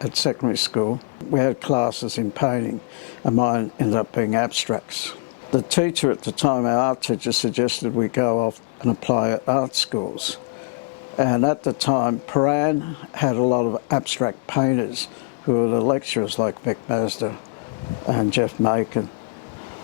at secondary school, we had classes in painting, and mine ended up being abstracts. The teacher at the time, our art teacher, suggested we go off and apply at art schools. And at the time, Prahran had a lot of abstract painters who were the lecturers like Vic Mazda and Jeff Macon.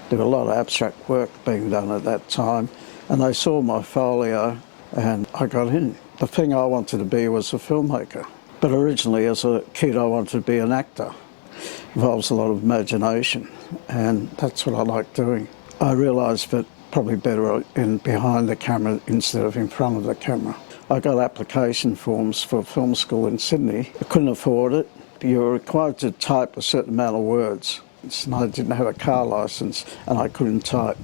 There were a lot of abstract work being done at that time, and they saw my folio and I got in. The thing I wanted to be was a filmmaker, but originally as a kid I wanted to be an actor. It involves a lot of imagination, and that's what I like doing. I realised that probably better in behind the camera instead of in front of the camera. I got application forms for film school in Sydney. I couldn't afford it. You were required to type a certain amount of words. And I didn't have a car licence and I couldn't type.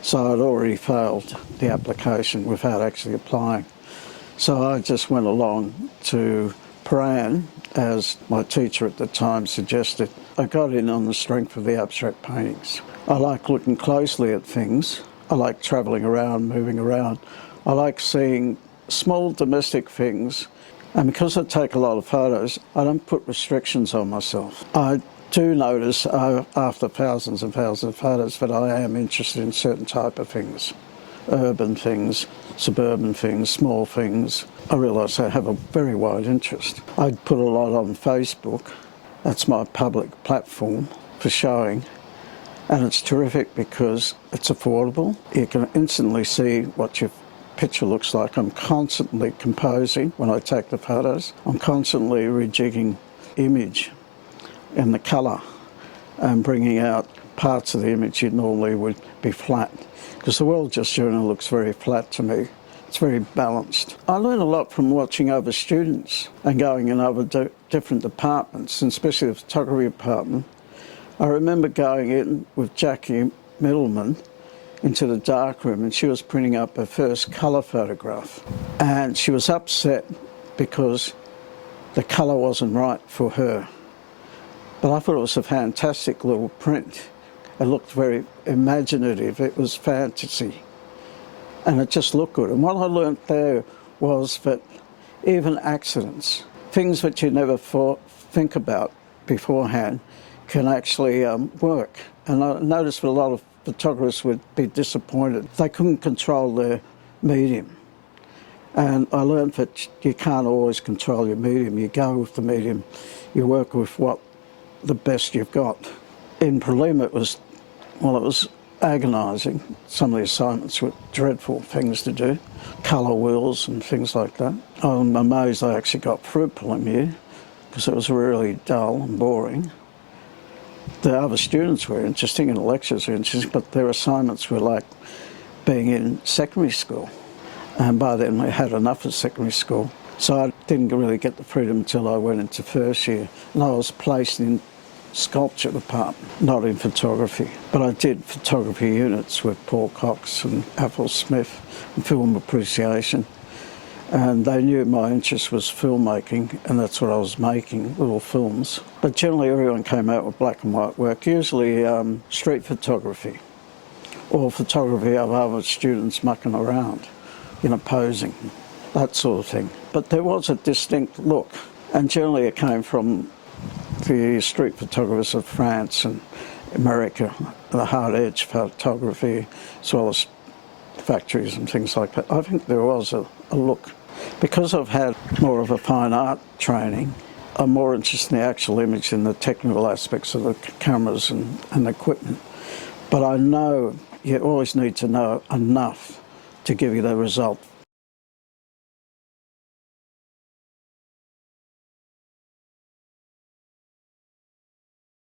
So I'd already failed the application without actually applying. So I just went along to Prahran, as my teacher at the time suggested. I got in on the strength of the abstract paintings. I like looking closely at things. I like travelling around, moving around. I like seeing small domestic things. And because I take a lot of photos, I don't put restrictions on myself. I do notice after thousands and thousands of photos that I am interested in certain type of things. Urban things, suburban things, small things. I realise I have a very wide interest. I put a lot on Facebook. That's my public platform for showing. And it's terrific because it's affordable. You can instantly see what your picture looks like. I'm constantly composing when I take the photos. I'm constantly rejigging image and the colour and bringing out parts of the image you normally would be flat. Because the world just generally looks very flat to me. It's very balanced. I learn a lot from watching other students and going in other different departments, and especially the photography department. I remember going in with Jackie Middleman into the darkroom, and she was printing up her first colour photograph. And she was upset because the colour wasn't right for her. But I thought it was a fantastic little print. It looked very imaginative. It was fantasy. And it just looked good. And what I learnt there was that even accidents, things that you never think about beforehand, can actually work. And I noticed that a lot of photographers would be disappointed. They couldn't control their medium. And I learned that you can't always control your medium. You go with the medium. You work with what the best you've got. In prelim it was agonising. Some of the assignments were dreadful things to do. Colour wheels and things like that. I'm amazed I actually got through prelim year because it was really dull and boring. The other students were interesting and the lectures were interesting, but their assignments were like being in secondary school. And by then we had enough of secondary school. So I didn't really get the freedom until I went into first year. And I was placed in sculpture department, not in photography. But I did photography units with Paul Cox and Athol Smith and film appreciation. And they knew my interest was filmmaking, and that's what I was making, little films. But generally everyone came out with black and white work, usually street photography or photography of other students mucking around, posing, that sort of thing. But there was a distinct look, and generally it came from the street photographers of France and America, the hard edge photography, as well as factories and things like that. I think there was a look. Because I've had more of a fine art training, I'm more interested in the actual image than the technical aspects of the cameras and equipment. But I know you always need to know enough to give you the result